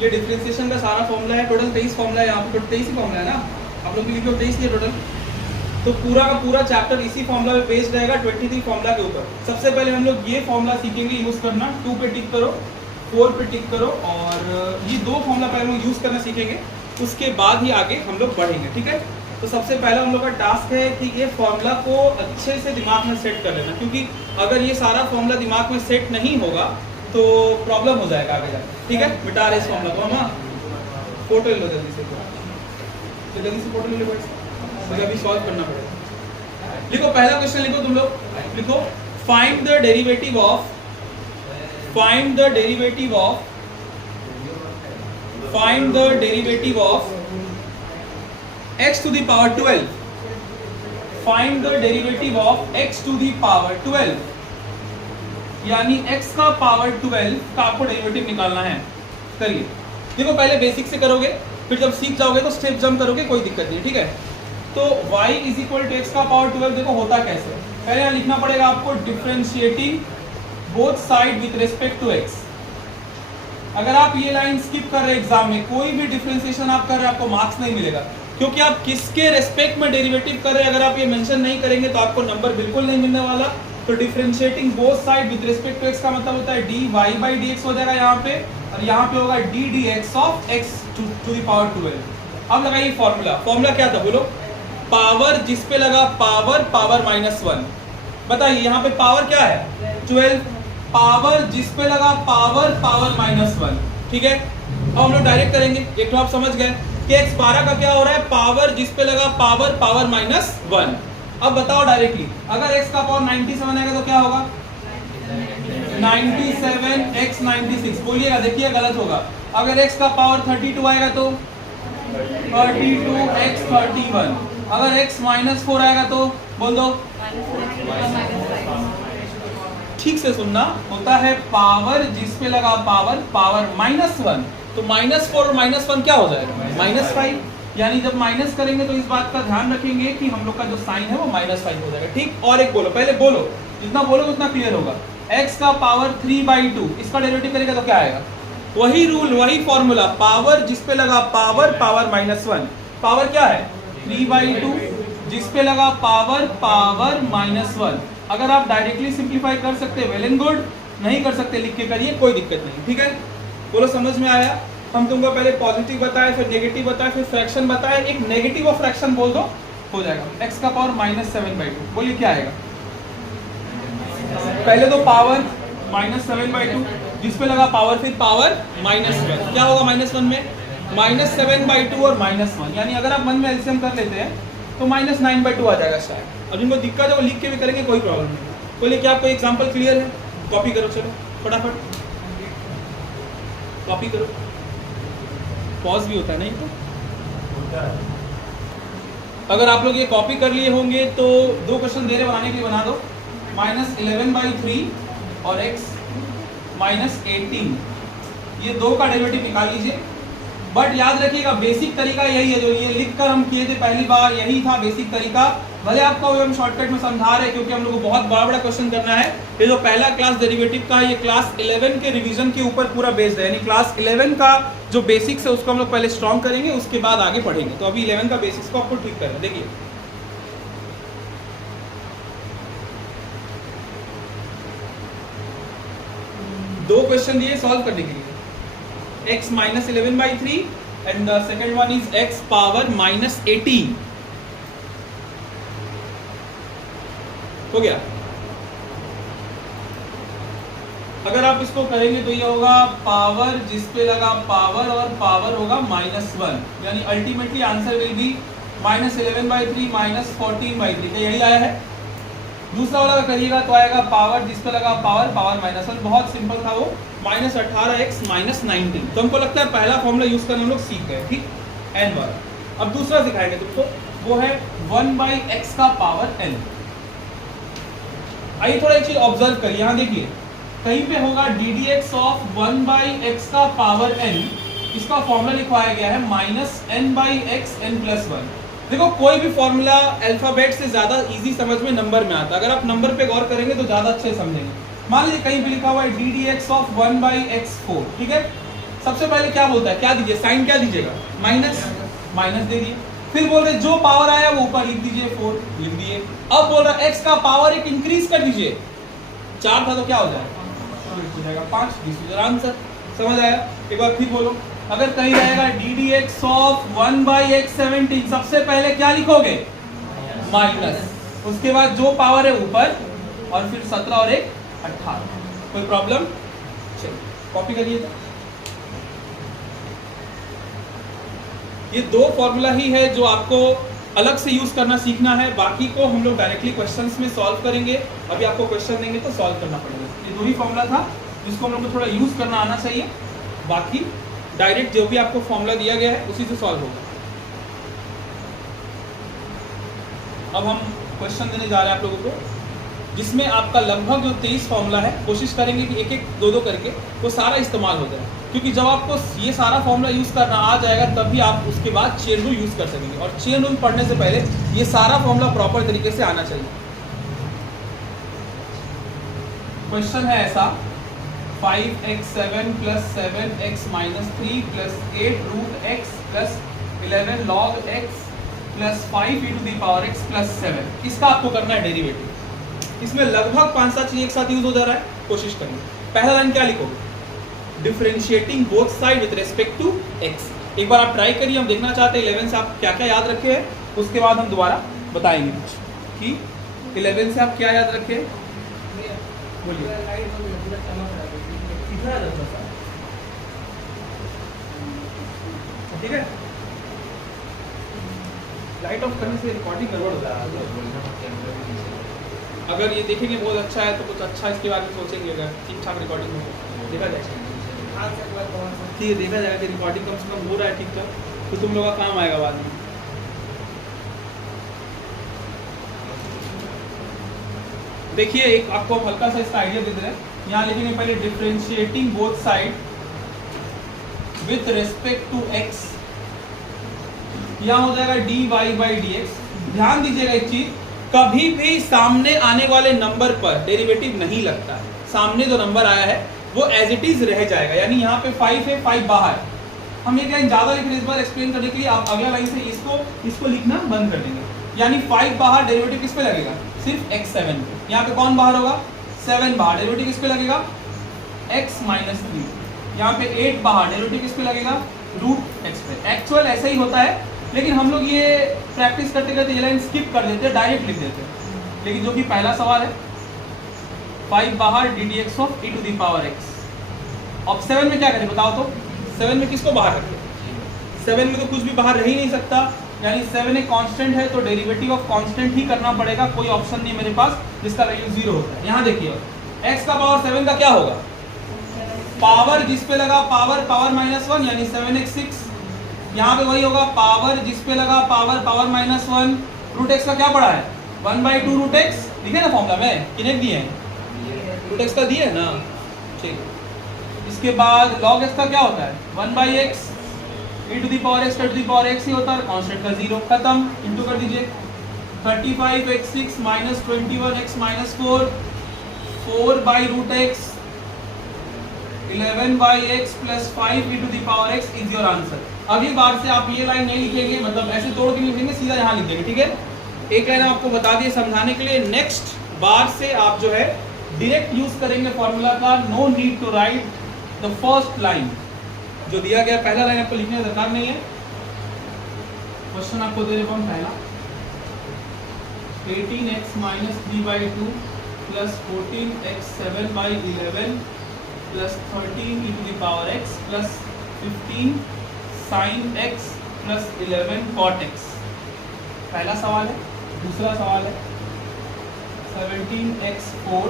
ये डिफरेंशिएशन का सारा फॉर्मूला है, टोटल 23 फॉर्मूला है, यहाँ पे टोटल 23 ही फॉर्मूला है ना, आप लोग लिखे हो 23 ही टोटल। तो पूरा का पूरा चैप्टर इसी फॉर्मूला पे बेस्ड रहेगा 23 फॉर्मूला के ऊपर। सबसे पहले हम लोग ये फॉर्मूला सीखेंगे यूज करना, 2 पे टिक करो, 4 पे टिक करो, और ये 2 फॉर्मूला पहले हम लोग यूज करना सीखेंगे, उसके बाद ही आगे हम लोग बढ़ेंगे, ठीक है। तो सबसे पहला हम लोग का टास्क है कि ये फॉर्मूला को अच्छे से दिमाग में सेट कर लेना, क्योंकि अगर ये सारा फॉर्मूला दिमाग में सेट नहीं होगा तो प्रॉब्लम हो जाएगा आगे जाकर, ठीक है। मिटा रहे इस फॉर्मूला को हम, फोटो ले लो जल्दी से, तो जल्दी से फोटो ले लो, मुझे अभी सॉल्व करना पड़ेगा। लिखो पहला क्वेश्चन, लिखो तुम लोग, लिखो find the derivative of, find the derivative of, find the derivative of x to the power 12, find the derivative of x to the power 12, यानी x का पावर 12 का आपको डेरिवेटिव निकालना है। करिए, देखो पहले बेसिक से करोगे, फिर जब सीख जाओगे तो स्टेप जंप करोगे, कोई दिक्कत नहीं, ठीक है। तो y is equal to x का पावर 12, देखो होता कैसे, पहले यहाँ लिखना पड़ेगा आपको differentiating both side with respect to x। अगर आप ये लाइन स्किप कर रहे हैं एग्जाम में, कोई भी डिफरेंशिएशन आप कर रहे हैं, आपको मार्क्स नहीं मिलेगा, क्योंकि आप किसके रेस्पेक्ट में डेरिवेटिव कर रहे हैं, अगर आप ये मेंशन नहीं करेंगे तो आपको नंबर बिल्कुल नहीं मिलने वाला। तो differentiating both side with respect to x का मतलब होता है dy बाई dx हो जाएगा यहाँ पे, और यहाँ पे होगा d dx of x to the power 12। अब लगाइए फॉर्मूला, फॉर्मूला क्या था बोलो, पावर जिस पे लगा पावर, पावर -1। बताइए यहाँ पे पावर क्या है 12, पावर जिस पे लगा पावर, पावर -1, ठीक है। अब हम लोग डायरेक्ट करेंगे, एक तो आप समझ गए कि x12 का क्या हो रहा है, पावर जिस पे लगा पावर, पावर -1। अब बताओ डायरेक्टली, अगर x का पावर 97 आएगा तो क्या होगा 97x 96, बोलिएगा, देखिए गलत होगा। अगर x का पावर 32 आएगा तो 32x 31, अगर x -4 आएगा तो बोल दो, ठीक से सुनना, होता है पावर जिस पे लगा पावर, पावर -1, तो -4 और -1 क्या हो जाएगा -5, यानी जब माइनस करेंगे तो इस बात का ध्यान रखेंगे कि हम लोग का जो साइन है वो -5 हो जाएगा, ठीक। और एक बोलो, पहले बोलो, जितना बोलोगे उतना क्लियर होगा। x का पावर 3/2, इसका डेरिवेटिव करेगा तो क्या आएगा, वही रूल, वही फॉर्मूला, पावर जिस पे लगा पावर, पावर -1, पावर क्या है 3/2, जिस पे लगा पावर, पावर -1। अगर आप डायरेक्टली सिंप्लीफाई कर सकते हैं वेल एंड गुड, नहीं कर सकते लिख के करिए, कोई दिक्कत नहीं, ठीक है। बोलो समझ में आया। हम तुमको पहले पॉजिटिव बताए, फिर नेगेटिव बताए, फिर फ्रैक्शन बताए, एक नेगेटिव ऑफ फ्रैक्शन बोल दो, हो जाएगा। x का पावर -7/2, बोलिए क्या आएगा, पहले तो पावर -7/2, जिस पे लगा पावर, फिर पावर -1, क्या होगा -1 में -7/2 और -1, यानी अगर आप मन में एलसीएम कर लेते हैं तो -9/2 आ जाएगा शायद। अब जिनको दिक्कत है वो लिख के भी करेंगे, कोई प्रॉब्लम नहीं। बोलिए क्या कोई एग्जाम्पल क्लियर है, कॉपी करो, चलो फटाफट कॉपी करो, पॉज भी होता है नहीं तो। अगर आप लोग ये कॉपी कर लिए होंगे तो 2 क्वेश्चन दे रहे बनाने के लिए बना दो, -11/3 और x -18, ये 2 का डेरिवेटिव निकाल लीजिए। बट याद रखिएगा बेसिक तरीका यही है, जो ये लिखकर हम किए थे पहली बार, यही था बेसिक तरीका। भले आपको हम शॉर्टकट में समझा रहे हैं, क्योंकि हम लोग को बहुत बड़ा बड़ा क्वेश्चन करना है। ये जो पहला क्लास डेरिवेटिव का, ये क्लास 11 के रिवीजन के ऊपर पूरा बेस्ड है, यानी क्लास 11 का जो बेसिक्स है उसको हम लोग पहले स्ट्रॉन्ग करेंगे, उसके बाद आगे पढ़ेंगे। तो अभी 11 का बेसिक्स को आपको ठीक करना है। देखिए दो क्वेश्चन दिए सॉल्व करने के लिए, x -11/3 and the second one is x power -18, हो गया। अगर आप इसको करेंगे तो ये होगा पावर जिस पे लगा पावर, और पावर होगा -1, यानी अल्टीमेटली आंसर विल बी -11/3 -14/3, क्या यही आया है। दूसरा वाला करिएगा तो आएगा पावर जिस पे लगा पावर, पावर -1, बहुत सिंपल था वो, -18x -19। तो हमको लगता है पहला फॉर्मूला यूज करना हम लोग सीख गए, ठीक, n बार। अब दूसरा सिखाएंगे तुमको, वो है 1/x का पावर n। आइए थोड़ा एक चीज ऑब्जर्व करिए, यहाँ देखिए कहीं पे होगा ddx ऑफ 1/x का पावर n, इसका फॉर्मूला लिखवाया गया है -n/x n+1। देखो कोई भी फॉर्मूला अल्फाबेट से ज्यादा इजी समझ में नंबर में आता है, अगर आप नंबर पे गौर करेंगे तो ज्यादा अच्छे समझेंगे। मान लीजिए कहीं पे लिखा हुआ है ddx ऑफ 1/x4, ठीक है, सबसे पहले क्या बोलता है, क्या दीजिए, साइन क्या दीजिएगा, माइनस, माइनस दे दिए। फिर बोल रहे जो पावर आया वो ऊपर लिख दीजिए, 4 लिख दिए। अब बोल रहा x का पावर एक इंक्रीज कर दीजिए, 4 था तो क्या हो जाएगा, हो जाएगा 5, दिस इज योर आंसर। समझ आया? एक बार फिर बोलो, अगर कहीं रहेगा D D x of 1/x17, सबसे पहले क्या लिखोगे, माइनस, उसके बाद जो पावर है ऊपर, और फिर 17 और 1 18। कोई प्रॉब्लम? चलिए कॉपी करिए। तो ये दो फॉर्मूला ही है जो आपको अलग से यूज करना सीखना है, बाकी को हम लोग डायरेक्टली क्वेश्चंस में सॉल्व करेंगे। अभी आपको क्वेश्चन देंगे तो सॉल्व करना पड़ेगा। ये दो ही फॉर्मूला था जिसको हम लोग को थोड़ा यूज करना आना चाहिए, बाकी डायरेक्ट जो भी आपको फॉर्मूला दिया गया है उसी से सॉल्व होगा। अब हम क्वेश्चन देने जा रहे हैं आप लोगों को, जिसमें आपका लगभग जो 23 फॉर्मूला है, कोशिश करेंगे कि एक एक दो दो करके वो सारा इस्तेमाल हो जाए, क्योंकि जब आपको ये सारा फॉर्मूला यूज़ करना आ जाएगा तभी आप उसके बाद चेन रूल यूज़ कर सकेंगे, और चेन रूल पढ़ने से पहले ये सारा फॉर्मूला प्रॉपर तरीके से आना चाहिए। क्वेश्चन है ऐसा, 5x7 + 7x - 3 + 8 √x + 11 log x + 5 e⁻x + 7, इसका आपको करना है डेरिवेटिव। इसमें लगभग 5-7 चीज़ एक साथ यूज हो जा रहा है, कोशिश करिए। पहला लाइन क्या लिखोगे, differentiating both side with respect to x। एक बार आप ट्राई करिए, हम देखना चाहते हैं 11 से आप क्या क्या याद रखे हैं, उसके बाद हम दोबारा बताएंगे कुछ कि 11 से आप क्या याद रखे हैं। बोलिए। ठीक है, लाइट ऑफ करने से रिकॉर्डिंग गड़बड़ हो जाएगा। अगर ये देखेंगे बहुत अच्छा है तो कुछ अच्छा इसके बारे में सोचेंगे, अगर ठीक ठाक रिकॉर्डिंग हो देखा जाए, ठीक है देखा जाएगा कि रिकॉर्डिंग कम से कम हो रहा है ठीक ठाक, तो तुम लोगों का काम आएगा बाद में। देखिए एक आपको हल्का सा इसका आइडिया दे दे रहे हैं, यहाँ लिखेंगे पहले differentiating both side with respect to x, यहाँ हो जाएगा dy/dx। ध्यान दीजिएगा एक चीज, कभी भी सामने आने वाले नंबर पर डेरिवेटिव नहीं लगता है, सामने जो नंबर आया है वो एज इट इज रह जाएगा। यानी यहाँ पे 5 है, 5 बाहर, हम एक लाइन ज्यादा लिख रहे हैं इस बार एक्सप्लेन करने के लिए, आप अगला लाइन से इसको लिखना बंद कर देंगे। यानी 5 बाहर, डेरिवेटिव किस पे लगेगा, सिर्फ x7 पे। यहाँ पे कौन बाहर होगा, 7 बाहर, डेरिवेटिव किस पे लगेगा, x - 3। यहाँ पे 8 बाहर, डेरिवेटिव किस पे लगेगा, √x पे। एक्चुअल ऐसा ही होता है, लेकिन हम लोग ये प्रैक्टिस करते करते ये लाइन स्किप कर देते हैं, डायरेक्ट लिख देते हैं। लेकिन जो कि पहला सवाल है, 5 बाहर ddx ऑफ e⁻x। अब 7 में क्या करें बताओ तो, 7 में किसको बाहर रखें, 7 में तो कुछ भी बाहर रह ही नहीं सकता, यानी 7 एक कांस्टेंट है तो डेरिवेटिव ऑफ कांस्टेंट ही करना पड़ेगा, कोई ऑप्शन नहीं मेरे पास जिसका वैल्यू 0 होता है। यहाँ देखिए x का पावर 7 का क्या होगा, पावर जिस पे लगा पावर -1 यानी 7x 6, यहाँ पे वही होगा, पावर जिस पे लगा पावर -1, √x का क्या पड़ा है, 1/2 √x, दिखे ना फॉर्मूला में, कितने दिए हैं, √x का दिए है ना, ठीक। इसके बाद log x का क्या होता है, 1/x, e⁻x ही होता है, कांस्टेंट का 0, खत्म, इंटू कर दीजिए। 35x6 - 21x - 4, 4/√x, 11/x + 5 e⁻x is your answer. अगली बार से आप ये लाइन नहीं लिखेंगे, मतलब ऐसे तोड़ के नहीं लिखेंगे, सीधा यहाँ लिख देंगे, ठीक है। एक लाइन आपको बता दिए समझाने के लिए, नेक्स्ट बार से आप जो है डायरेक्ट यूज करेंगे फॉर्मूला का, no need to write the first line जो दिया गया, पहला लाइन आपको लिखने का दरकार नहीं है। क्वेश्चन आपको दे रहे हम पहला, 18x - 3/2 + 14x 7/11 + 13 e⁻x + 15 sin x + 11 cot x। पहला सवाल है। दूसरा सवाल है 17x4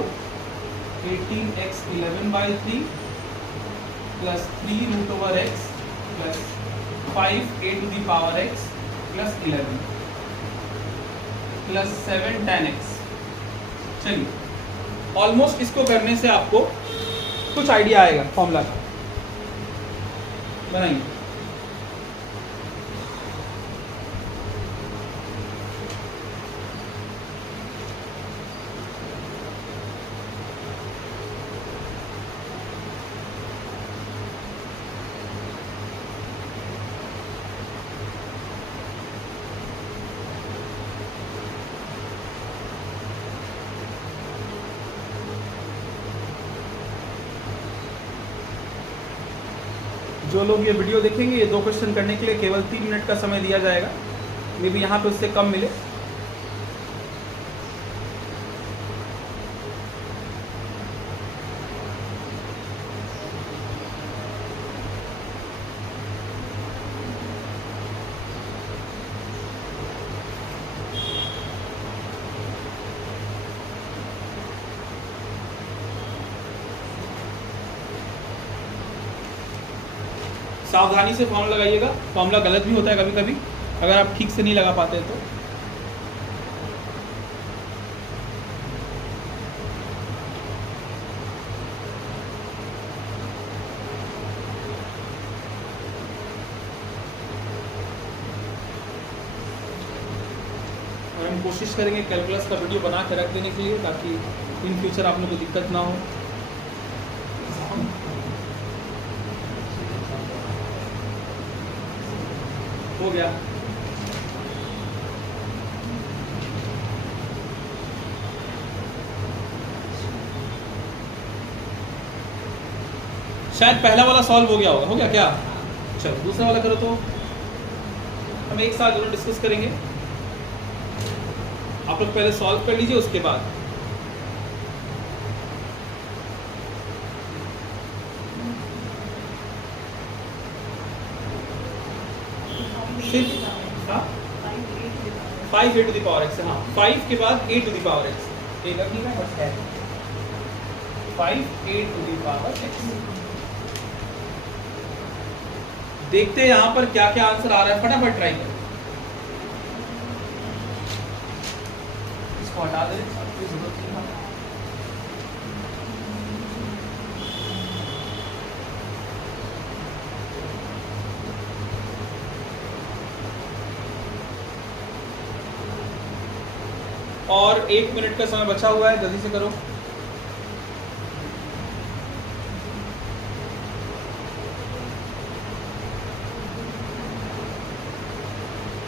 18x 11/3 + 3√x + 5 a⁻x + 11 + 7 tan x। चलिए ऑलमोस्ट इसको करने से आपको कुछ आइडिया आएगा फॉर्मूला का, बनाइए। जो लोग ये वीडियो देखेंगे, ये 2 क्वेश्चन करने के लिए केवल 3 मिनट का समय दिया जाएगा, मे बी यहाँ पे उससे कम मिले। सावधानी से फॉर्मूला लगाइएगा, फॉर्मूला गलत भी होता है कभी कभी अगर आप ठीक से नहीं लगा पाते तो। हम कोशिश करेंगे कैलकुलस का वीडियो बना के रख देने के लिए, ताकि इन फ्यूचर आप लोगों को दिक्कत ना हो। हो गया। शायद पहला वाला सॉल्व हो गया होगा। हो गया क्या? चलो दूसरा वाला करो, तो हम एक साथ दोनों डिस्कस करेंगे। आप लोग पहले सॉल्व कर लीजिए, उसके बाद सिर्फ 5 a to the power x, हाँ 5 के बाद a to the power x, एक नहीं है बस है 5 a to the power x। देखते हैं यहाँ पर क्या क्या आंसर आ रहा है, फटाफट ट्राई करें। इसको हटा दें, कोई जरूरत नहीं है। और 1 मिनट का समय बचा हुआ है, जल्दी से करो।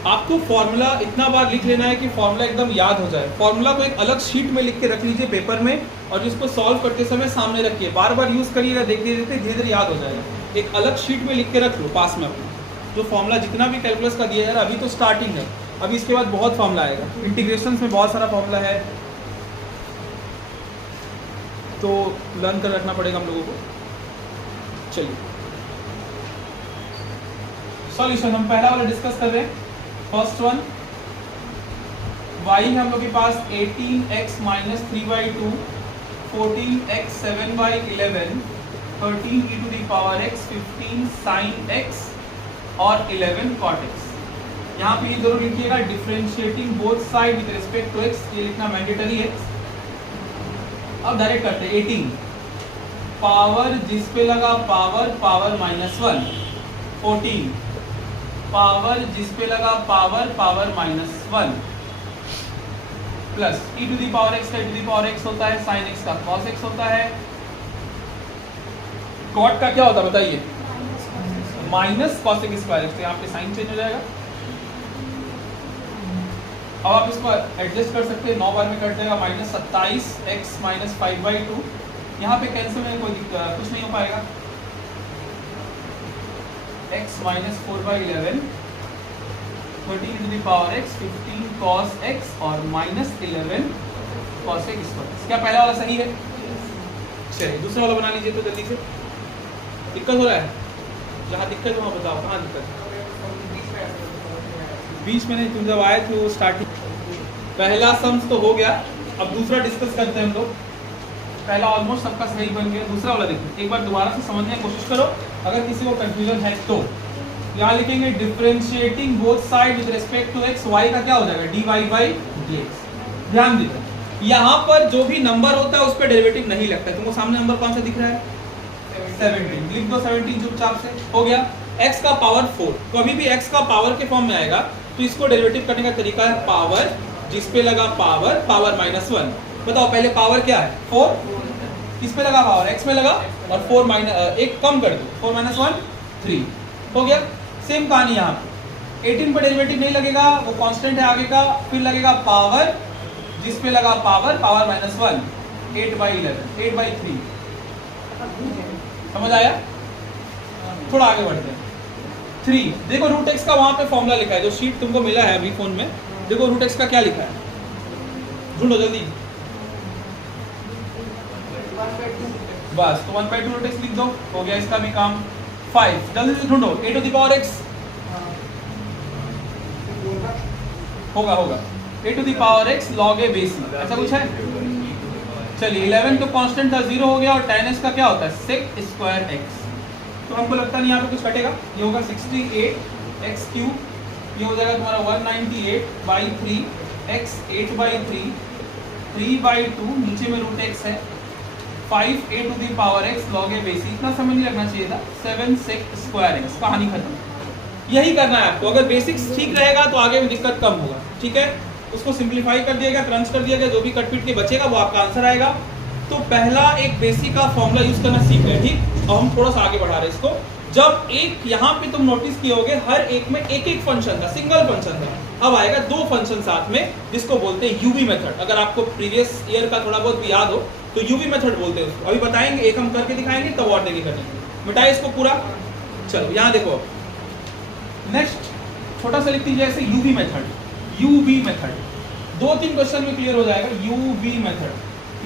आपको फॉर्मूला इतना बार लिख लेना है कि फॉर्मूला एकदम याद हो जाए। फॉर्मूला को एक अलग शीट में लिख के रख लीजिए पेपर में, और जिसको सॉल्व करते समय सामने रखिए, बार बार यूज करिएगा, देखते देखते धीरे धीरे याद हो जाएगा। एक अलग शीट में लिख के रख लो पास में अपना, जो फॉर्मूला जितना भी कैलकुलस का दिया यार, अभी तो स्टार्टिंग है, अभी इसके बाद बहुत फॉर्मूला आएगा। इंटीग्रेशन में बहुत सारा फॉर्मूला है, तो लर्न कर रखना पड़ेगा हम लोगों को। चलिए सॉल्यूशन हम पहला वाला डिस्कस कर रहे हैं। फर्स्ट वन, y हम लोग के पास 18x - 3/2, 14x 7/11, 13 e to the power x, 15 sin x और 11 cot x। यहाँ पे ये जरूर लिखिएगा differentiating both side with respect to x, ये लिखना मैंडेटरी है। अब डायरेक्ट करते हैं। 18 पावर जिस पे लगा पावर, पावर -1, 14 पावर जिस पे लगा power, power -1, plus e to the power x का e to the power x होता है, sin x का cos x होता है, cot का क्या होता है बताइए, minus cos x square x, तो यहाँ पे साइन चेंज हो जाएगा। अब आप इसको एडजस्ट कर सकते हैं, 9 बार में कट जाएगा, -27x - 5/2, यहाँ पे कैंसिल में कोई कुछ नहीं हो पाएगा। x - 4/11, 13 to the power x, 15 cos x और -11 cos x स्क्वायर। क्या पहला वाला सही है? चलिए दूसरा वाला बना लीजिए तो जल्दी से। दिक्कत हो रहा है? जहाँ दिक्कत हो वहाँ बताओ, कहाँ दिक्कत? बीच में नहीं, तुम जब आए थे वो स्टार्टिंग। पहला सम्स तो हो गया, अब दूसरा डिस्कस करते हैं हम लोग। पहला ऑलमोस्ट सबका सही बन गया, दूसरा वाला देखो, एक बार दोबारा से समझने की कोशिश करो अगर किसी को कंफ्यूजन है तो। यहाँ लिखेंगे differentiating both side with respect to x, y का क्या हो जाएगा dy/dx। ध्यान दीजिए, यहाँ पर जो भी नंबर होता है उस पर डेरिवेटिव नहीं लगता। तुमको सामने नंबर कौन सा दिख रहा है? 17, लिख दो 17 चुपचाप से, हो गया। x का पावर 4, तो अभी भी x का पावर के फॉर्म में आएगा, तो इसको डेरिवेटिव करने का तरीका है पावर जिस पे लगा पावर, पावर -1। बताओ पहले पावर क्या है? 4, किस पे लगा पावर? x में लगा, और 4 एक कम कर दो, 4 - 1 3, हो गया। सेम कहानी यहाँ पे 18 पर डेरिवेटिव नहीं लगेगा, वो कांस्टेंट है आगे का, फिर लगेगा पावर जिस पे लगा पावर, पावर -1, 8/11, 8/3। समझ आया? थोड़ा आगे बढ़ते हैं। 3 देखो रूट एक्स का वहां पे फॉर्मूला लिखा है, जो शीट तुमको मिला है अभी फोन में, देखो रूट एक्स का क्या लिखा है, ढूंढो जल्दी। बस तो 1/2 रूट एक्स लिख दो, हो गया इसका भी काम। 5 जल्दी से ढूंढो, a to the power x होगा a to the power x log a base c, ऐसा कुछ है। चलिए 11 तो कांस्टेंट था, 0 हो गया, और tan x का क्या होता है sec स्क्वायर x। तो हमको लगता नहीं यहाँ पे कुछ कटेगा, ये होगा 68 x क्यूब, ये हो जाएगा तुम्हारा 198/3 x 8/3 3/2, नीचे में रूट x है, 5 a to the power x log a base c, इतना समय नहीं लगना चाहिए था, 7 sec स्क्वायर x, कहानी खत्म। यही करना है आपको, अगर बेसिक्स ठीक रहेगा तो आगे में दिक्कत कम होगा, ठीक है। उसको सिंप्लीफाई कर दिया गया, क्रंच कर दिया गया, जो भी कटपीट के बचेगा वो आपका आंसर आएगा। तो पहला एक बेसिक का फॉर्मूला यूज करना सीख गए, ठीक। और हम थोड़ा सा आगे बढ़ा रहे हैं इसको। जब एक यहाँ पे तुम नोटिस किए होगे हर एक में एक एक फंक्शन था, सिंगल फंक्शन था, अब आएगा 2 फंक्शन साथ में, जिसको बोलते हैं यूवी मेथड। अगर आपको प्रीवियस ईयर का थोड़ा बहुत भी याद हो तो यूवी मेथड बोलते हैं उसको, अभी बताएंगे, एक हम करके दिखाएंगे तब और देंगे करने। मिटाए इसको पूरा, चलो यहाँ देखो। नेक्स्ट छोटा सा लिख दीजिए ऐसे, UV method, UV method 2-3 question में क्लियर हो जाएगा। यूवी मेथड,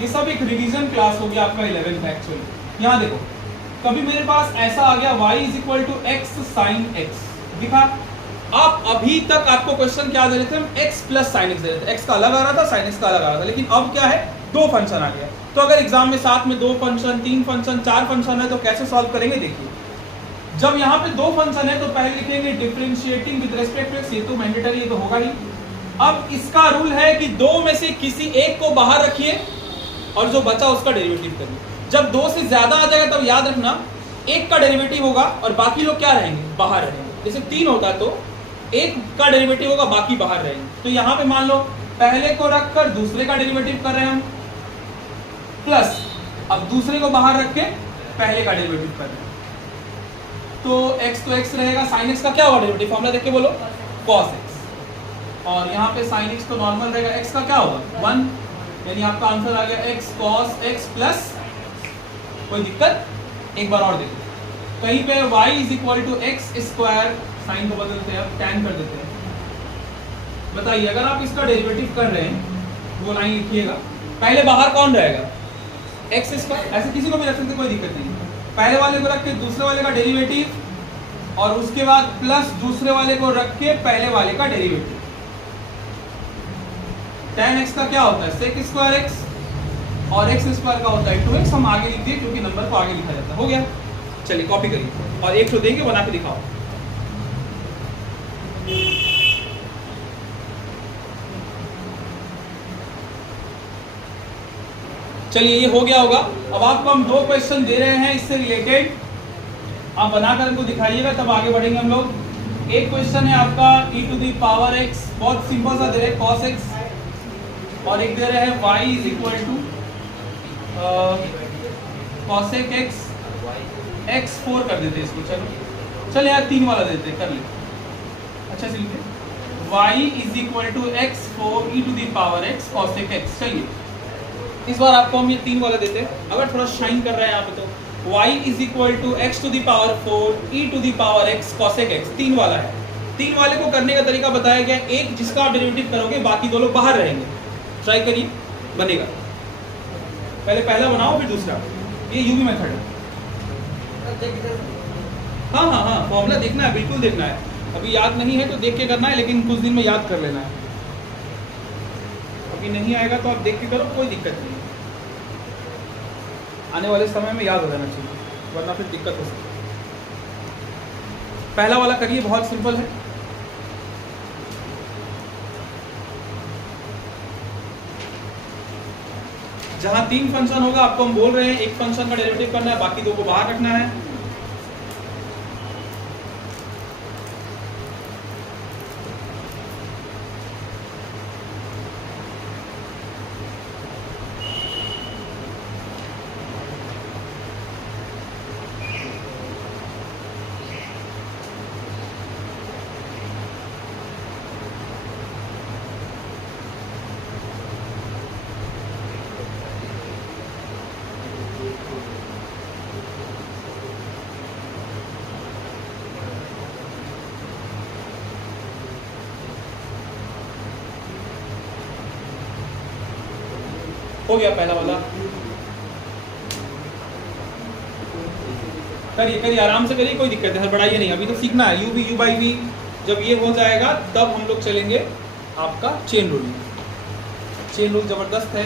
ये सब एक रिवीजन क्लास हो गया आपका 11th का एक्चुअली। यहाँ देखो, कभी मेरे पास ऐसा आ गया y = x sin x, दिखा। आप अभी तक आपको क्वेश्चन क्या दे रहे थे, हम x + sin x दे रहे थे, x का अलग आ रहा था, sin x का अलग आ रहा था, लेकिन अब क्या है, 2 फंक्शन आ गया। तो अगर एग्जाम में साथ में 2 फंक्शन, 3 फंक्शन, 4 फंक्शन है तो कैसे सॉल्व करेंगे, देखिए। जब यहाँ पे 2 फंक्शन है तो पहले लिखेंगे differentiating with respect to x, ये तो मैंडेटरी, ये तो होगा ही। अब इसका रूल है कि 2 में से किसी एक को बाहर रखिए और जो बचा उसका डेरिवेटिव करिए। जब 2 से ज्यादा आ जाएगा तब याद रखना एक का डेरिवेटिव होगा और बाकी लोग क्या रहेंगे, बाहर रहेंगे। जैसे 3 होता है तो एक का डेरिवेटिव होगा, बाकी बाहर रहेंगे। तो यहाँ पे मान लो पहले को रखकर दूसरे का डेरिवेटिव कर रहे हैं हम, प्लस अब दूसरे को बाहर रख के पहले का डेरिवेटिव कर रहे हैं। तो x तो x रहेगा, sin x का क्या होगा डेरिवेटिव, फॉर्मूला देख के बोलो, cos x। और यहाँ पे sin x तो नॉर्मल रहेगा, x का क्या होगा 1, यानी आपका आंसर आ गया x cos x प्लस, कोई दिक्कत, एक बार और देखो, कहीं पे y = x स्क्वायर, साइन को बदलते हैं, अब tan कर देते हैं। बताइए अगर आप इसका डेरिवेटिव कर रहे हैं, वो लाइन लिखिएगा, पहले बाहर कौन रहेगा, x स्क्वायर, ऐसे किसी को भी रख सकते, कोई दिक्कत नहीं। पहले वाले को रख के दूसरे वाले का डेरिवेटिव और उसके बाद प्लस दूसरे वाले को रख के पहले वाले का डेरिवेटिव। tan x का क्या होता है sec स्क्वायर x और x स्क्वायर का होता है 2x। हम आगे लिख दिए क्योंकि नंबर को आगे लिखा जाता है, हो गया। चलिए कॉपी करिए और एक तो देंगे, बना के दिखाओ। चलिए ये हो गया होगा। अब आपको हम 2 क्वेश्चन दे रहे हैं इससे रिलेटेड, आप बनाकर इनको दिखाइएगा तब आगे बढ़ेंगे हम लोग। एक क्वेश्चन है आपका e to the power x, बहुत सिंपल सा दे रहे हैं cos x, और एक दे रहे हैं y = cosec x, x4 कर देते हैं इसको। चलो यार 3 वाला देते हैं, कर ले, अच्छा चलिए y = x4 e to the power x cosec x। चलिए इस बार आपको हम ये 3 वाला देते हैं, अगर थोड़ा शाइन कर रहा है यहाँ पे तो y = x to the power 4 e to the power x cosec x, 3 वाला है। 3 वाले को करने का तरीका बताया गया, एक जिसका आप डेरिवेटिव करोगे बाकी 2 लोग बाहर रहेंगे। ट्राई करिए, बनेगा। पहले पहला बनाओ फिर दूसरा, ये यूवी मेथड है। हाँ फॉर्मूला देखना है, बिल्कुल देखना है। अभी याद नहीं है तो देख के करना है, लेकिन कुछ दिन में याद कर लेना है। अभी नहीं आएगा तो आप देख के करो, कोई दिक्कत नहीं, आने वाले समय में याद हो जाना चाहिए, वरना फिर दिक्कत हो सकती है। पहला वाला करिए, बहुत सिंपल है। जहां 3 फंक्शन होगा आपको हम बोल रहे हैं एक फंक्शन का डेरिवेटिव करना है, बाकी 2 को बाहर रखना है। हो गया पहला वाला। करिए करिए, आराम से करिए, कोई दिक्कत है, हड़बड़ाइए नहीं, अभी तो सीखना है। U v u by v जब ये हो जाएगा तब हम लोग चलेंगे आपका चेन रूल। चेन रूल ज़बरदस्त है।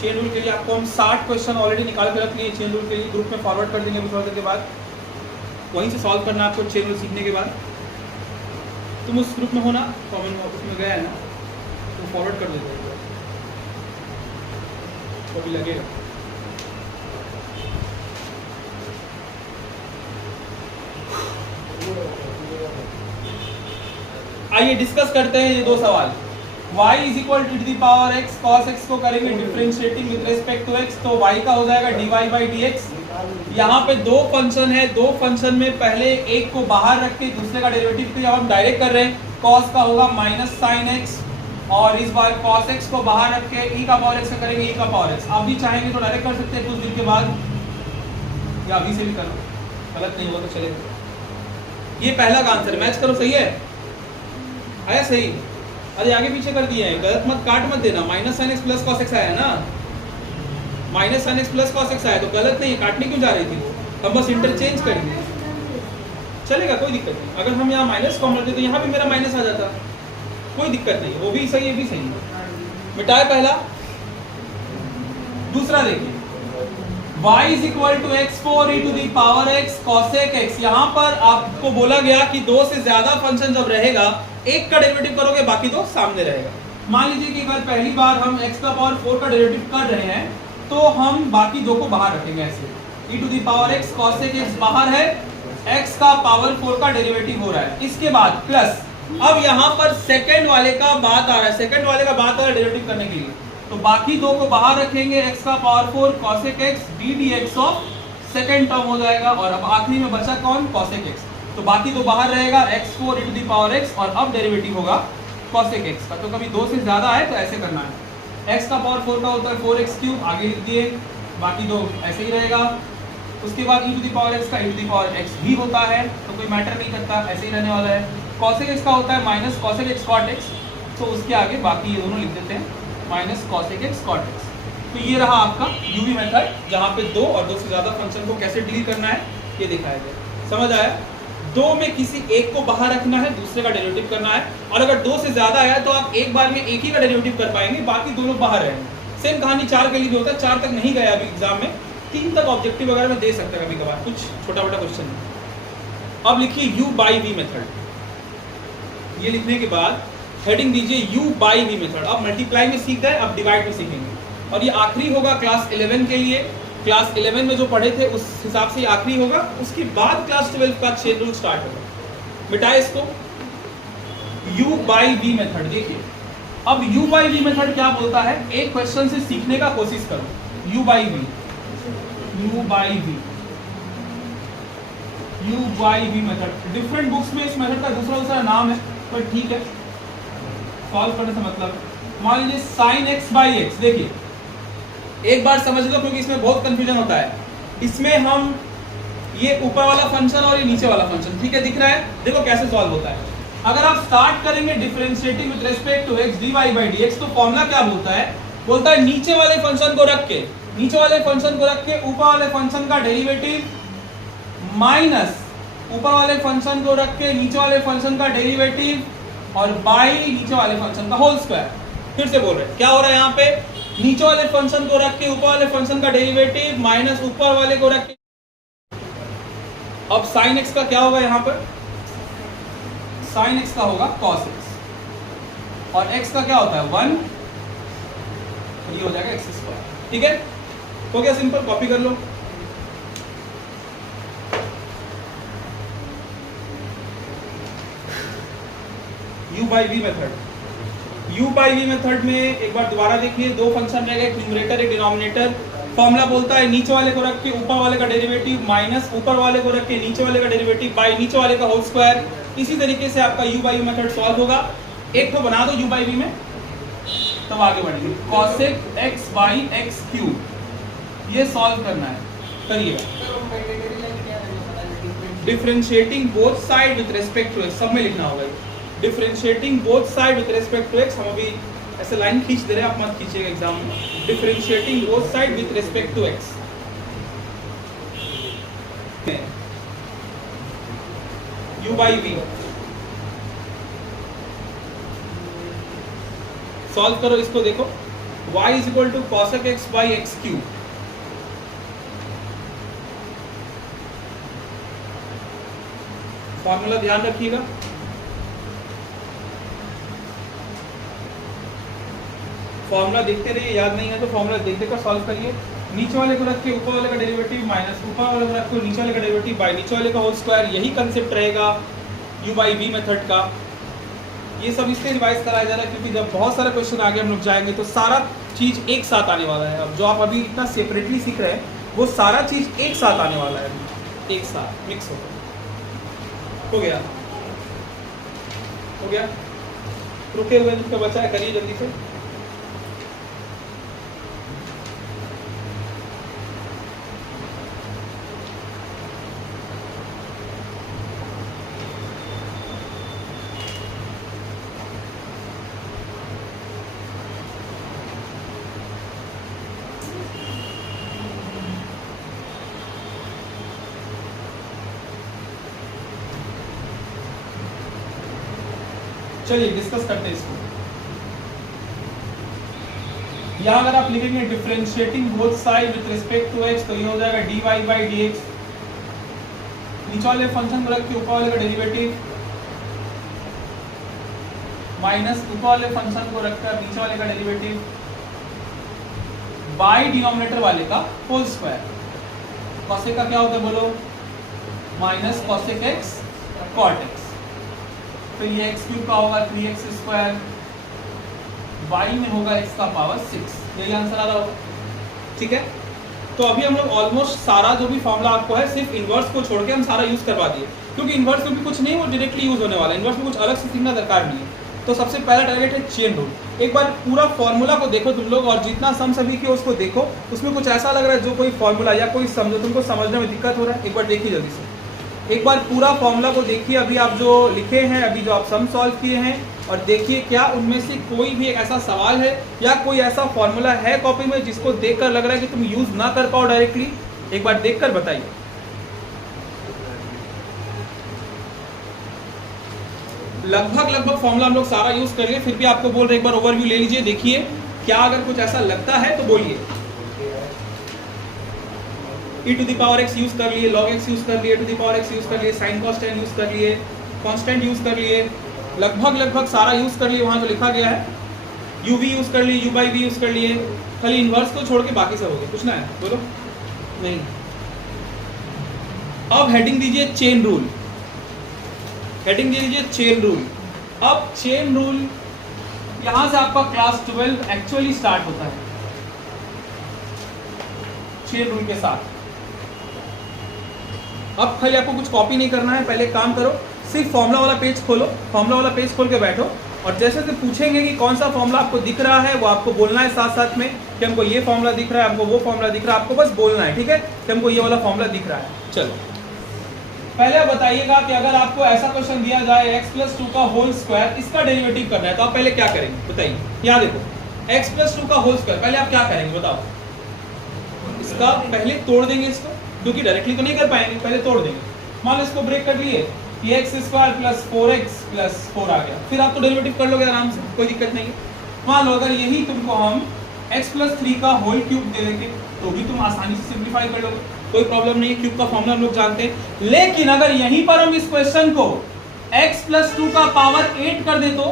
चेन रूल के लिए आपको हम 60 क्वेश्चन ऑलरेडी निकाल के रख लिए। चेन रूल के लिए ग्रुप में फॉरवर्ड कर देंगे अभी थोड़ी देर के बाद, वहीं से सॉल्व करना आपको चेन रूल सीखने के बाद। तुम उस ग्रुप में हो ना, कॉमेंट ऑफिस में गया है ना, तो फॉरवर्ड कर देते हैं, तो भी लगेगा। आइए डिस्कस करते हैं ये दो सवाल। y is equal to the power x cos x को करेंगे differentiating with respect to x, तो y का हो जाएगा dy बाई dx। यहाँ पे दो फंक्शन है, दो फंक्शन में पहले एक को बाहर रख के दूसरे का डेरिवेटिव तो हम डायरेक्ट कर रहे हैं। cos का होगा माइनस साइन x, और इस बार cos x को बाहर रख के e का पावर x का करेंगे e का पावर x। आप भी चाहेंगे तो डायरेक्ट कर सकते हैं कुछ दिन के बाद, या अभी से भी करो, गलत नहीं होगा तो चलेगा। ये पहला का आंसर, मैच करो, सही है, आया सही? अरे आगे पीछे कर दिए हैं, गलत मत काट मत देना। Minus sine x plus cos x आया ना, minus sine x plus cos x आया तो गलत नहीं है, काटने क्यों जा रही थी वो, हम बस इंटरचेंज करेंगे, चलेगा, कोई दिक्कत नहीं। अगर हम यहाँ माइनस कॉमन लेते तो यहाँ भी मेरा माइनस आ जाता, कोई दिक्कत नहीं, वो भी सही है, भी सही है। मिटाए पहला, दूसरा देखिए, y is equal to x4 e to the power x cosec x। यहाँ पर आपको बोला गया कि दो से ज्यादा फंक्शन जब रहेगा एक का डेरिवेटिव करोगे बाकी दो सामने रहेगा। मान लीजिए कि अगर पहली बार हम x का पावर 4 का डेरिवेटिव कर रहे हैं तो हम बाकी दो को बाहर रखेंगे ऐसे, e to the power x cosec x बाहर है, x का पावर 4 का डेरिवेटिव हो रहा है, इसके बाद प्लस, अब यहाँ पर सेकंड वाले का बात आ रहा है, सेकंड वाले का बात आ रहा है डेरिवेटिव करने के लिए, तो बाकी दो को बाहर रखेंगे, x का power 4 cosec x d dx of second term हो जाएगा, और अब आखिरी में बचा कौन, cosec x, तो बाकी दो बाहर रहेगा, x4 e to the power x, और अब डेरिवेटिव होगा cosec x का। तो कभी दो से ज्यादा है तो ऐसे करना है, x का पावर 4 का होता है 4x क्यूब, आगे लिख दिए, बाकी दो ऐसे ही रहेगा। उसके बाद e to the power x का e to the power x भी होता है, तो कोई मैटर नहीं करता, ऐसे ही रहने वाला है। cosec x का होता है minus cosec x cot x, तो उसके आगे बाकी ये दोनों लिख देते हैं, minus cosec x cot x। तो ये रहा आपका यूवी मेथड, जहाँ पे दो और दो से ज्यादा फंक्शन को कैसे डील करना है ये दिखाया गया। समझ आया? दो में किसी एक को बाहर रखना है, दूसरे का डेरिवेटिव करना है, और अगर दो से ज्यादा है तो आप एक बार में एक ही का डेरिवेटिव कर पाएंगे, बाकी दोनों बाहर रहेंगे। सेम कहानी 4 के लिए भी होता है, 4 तक नहीं गया अभी एग्जाम में, 3 तक ऑब्जेक्टिव वगैरह में दे सकता है कभी कभार, कुछ छोटा मोटा क्वेश्चन। अब लिखिए u बाई वी मेथड, ये लिखने के बाद हेडिंग दीजिए u बाई वी मेथड। अब मल्टीप्लाई में सीख गए, अब डिवाइड में सीखेंगे, और ये आखिरी होगा क्लास 11 के लिए। क्लास 11 में जो पढ़े थे उस हिसाब से आखिरी होगा, उसके बाद क्लास 12 का चेन रूल स्टार्ट होगा। मिटाए इसको, u बाई वी मेथड। देखिए अब u बाई वी मेथड क्या बोलता है, एक क्वेश्चन से सीखने का कोशिश करो। u by v, u by v, u by v method, different books में इस मेथड का दूसरा दूसरा नाम है, पर ठीक है, सॉल्व करने से मतलब। मान लीजिए साइन एक्स बाई एक्स, देखिए एक बार समझ लो क्योंकि इसमें बहुत कंफ्यूजन होता है। इसमें हम ये ऊपर वाला फंक्शन और ये नीचे वाला फंक्शन, ठीक है, दिख रहा है, देखो कैसे सॉल्व होता है। अगर आप स्टार्ट करेंगे differentiating with respect to x dy by dx, तो फॉर्मूला क्या बोलता है, बोलता है नीचे वाले फंक्शन को रख के, नीचे वाले फंक्शन को रख के ऊपर वाले फंक्शन का डेरिवेटिव माइनस ऊपर वाले फंक्शन को रख के नीचे वाले फंक्शन का डेरिवेटिव, और बाई नीचे वाले फंक्शन का होल स्क्वायर। फिर से बोल रहे हैं क्या हो रहा है यहाँ पे, नीचे वाले फंक्शन को रख के ऊपर वाले फंक्शन का डेरिवेटिव माइनस ऊपर वाले को रख के। अब साइन एक्स का क्या होगा, यहाँ पर साइन एक्स का होगा कॉस एक्स, और एक्स का क्या होता है 1, तो ये हो जाएगा एक्स स्क्वायर। ठीक है, हो गया सिंपल, कॉपी कर लो। u by v method, u by v method में एक बार दोबारा देखिए, दो फंक्शन रहेगा, एक न्यूमरेटर एक डिनोमिनेटर। फॉर्मूला बोलता है नीचे वाले को रख के ऊपर वाले का डेरिवेटिव माइनस ऊपर वाले को रख के नीचे वाले का डेरिवेटिव बाई नीचे वाले का होल स्क्वायर। इसी तरीके से आपका u by v method solve होगा। एक तो बना दो u बाई वी में, तब आगे बढ़ेंगे। cosec x by x cube, ये सॉल्व करना है, करिएगा। Differentiating both side with respect to x, सब में लिखना होगा। Differentiating both side with respect to x, हम अभी से लाइन खींच दे रहे हैं, आप मत खींचिएगा एग्जाम में। Differentiating both side with respect to x, u by v solve करो इसको, देखो y is equal to cosec x by x cube, formula ध्यान रखिएगा। फॉर्मूला देखते रहिए, याद नहीं है तो फॉर्मूला देख देकर सॉल्व करिए। नीचे वाले को रख के ऊपर वाले का डेरिवेटिव माइनस ऊपर वाले को रख के नीचे वाले का डेरिवेटिव बाय नीचे वाले का होल स्क्वायर, यही कंसेप्ट रहेगा u by v मेथड का। ये सब इसलिए रिवाइज कराया जा रहा है क्योंकि जब बहुत सारे क्वेश्चन आगे हम लोग जाएंगे तो सारा चीज एक साथ आने वाला है। अब जो आप अभी इतना सेपरेटली सीख रहे हैं वो सारा चीज एक साथ आने वाला है, एक साथ मिक्स हो गया। रुके हुए जिसका बचा है करिए जल्दी से। चलिए डिस्कस करते हैं इसको। यहां अगर आप लिखेंगे differentiating both side with respect to x तो ये हो जाएगा dy by dx, नीचे वाले फंक्शन को रख के ऊपर वाले का डेरिवेटिव माइनस ऊपर वाले फंक्शन को रखकर नीचे वाले का डेरिवेटिव बाय डिनोमिनेटर वाले का होल स्क्वायर। cosec का क्या होता है बोलो, minus cosec x cot x, तो ये x क्यूब का होगा 3x स्क्वायर, y में होगा x का पावर 6, यही आंसर आ रहा होगा। ठीक है, तो अभी हम लोग ऑलमोस्ट सारा जो भी फॉर्मूला आपको है सिर्फ इन्वर्स को छोड़ के हम सारा यूज करवा दिए, क्योंकि इन्वर्स में भी कुछ नहीं वो डायरेक्टली यूज होने वाला है, इन्वर्स में कुछ अलग से सीखना दरकार नहीं है। तो सबसे पहला टारगेट है चेन रूल। एक बार पूरा फॉर्मूला को देखो तुम लोग और जितना सम सभी की उसको देखो, उसमें कुछ ऐसा लग रहा है जो कोई फॉर्मूला या कोई समझो तुमको समझने में दिक्कत हो रहा है, एक बार देखिए जल्दी से। एक बार पूरा फॉर्मूला को देखिए, अभी आप जो लिखे हैं, अभी जो आप सम सॉल्व किए हैं, और देखिए क्या उनमें से कोई भी एक ऐसा सवाल है या कोई ऐसा फॉर्मूला है कॉपी में जिसको देखकर लग रहा है कि तुम यूज ना कर पाओ डायरेक्टली, एक बार देखकर बताइए। लगभग फॉर्मूला हम लोग सारा यूज कर लिए, फिर भी आपको बोल रहे एक बार ओवरव्यू ले लीजिए, देखिए क्या अगर कुछ ऐसा लगता है तो बोलिए। e to the power x use कर लिए, log x यूज कर लिए, to the power x use कर लिए, sin cos tan यूज कर लिए, कांस्टेंट यूज कर लिए, लगभग सारा यूज कर लिए वहां जो लिखा गया है। uv यूज कर लिए, u by v यूज कर लिए, खाली इनवर्स को छोड़ के बाकी सब हो गया। पूछना है बोलो? नहीं। अब हेडिंग दीजिए चेन रूल, हेडिंग दे दीजिए चेन रूल। अब चेन रूल यहां से आपका क्लास 12 एक्चुअली स्टार्ट होता है चेन रूल के साथ। अब खाली आपको कुछ कॉपी नहीं करना है, पहले काम करो, सिर्फ फॉर्मूला वाला पेज खोलो, फॉर्मूला वाला पेज खोल के बैठो, और जैसे से पूछेंगे कि कौन सा फॉर्मूला आपको दिख रहा है वो आपको बोलना है साथ साथ में कि हमको ये फॉर्मूला दिख रहा है, हमको वो फॉर्मूला दिख रहा है, आपको बस बोलना है, ठीक है, कि हमको ये वाला फॉर्मूला दिख रहा है। चलो पहले बताइएगा कि अगर आपको ऐसा क्वेश्चन दिया जाए x+2 का होल स्क्वायर, इसका डेरिवेटिव करना है, तो आप पहले क्या करेंगे बताइए। यहाँ देखो x+2 का होल स्क्वायर, पहले आप क्या करेंगे बताओ? इसका पहले तोड़ देंगे इसको, क्योंकि डायरेक्टली तो नहीं कर पाएंगे, पहले तोड़ देंगे। मान लो इसको ब्रेक कर लिए, x² + 4x + 4 आ गया, फिर आप तो डेरिवेटिव कर लोगे आराम से, कोई दिक्कत नहीं है। मान लो अगर यही तुमको हम x+3 का होल क्यूब दे देंगे तो भी तुम आसानी से सिंप्लीफाई कर लोगे, कोई प्रॉब्लम नहीं है, क्यूब का फॉर्मूला हम लोग जानते हैं। लेकिन अगर यहीं पर हम इस क्वेश्चन को x+2 का पावर 8 कर दे तो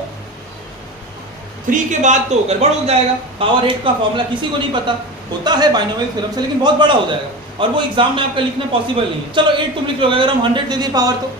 3 के बाद तो गड़बड़ हो जाएगा। पावर 8 का फॉर्मूला किसी को नहीं पता, होता है बाइनोमियल थ्योरम से, लेकिन बहुत बड़ा हो जाएगा और वो एग्जाम में आपका लिखना पॉसिबल नहीं है। चलो 8 तुम लिख लोगे, अगर हम 100 दे दिए पावर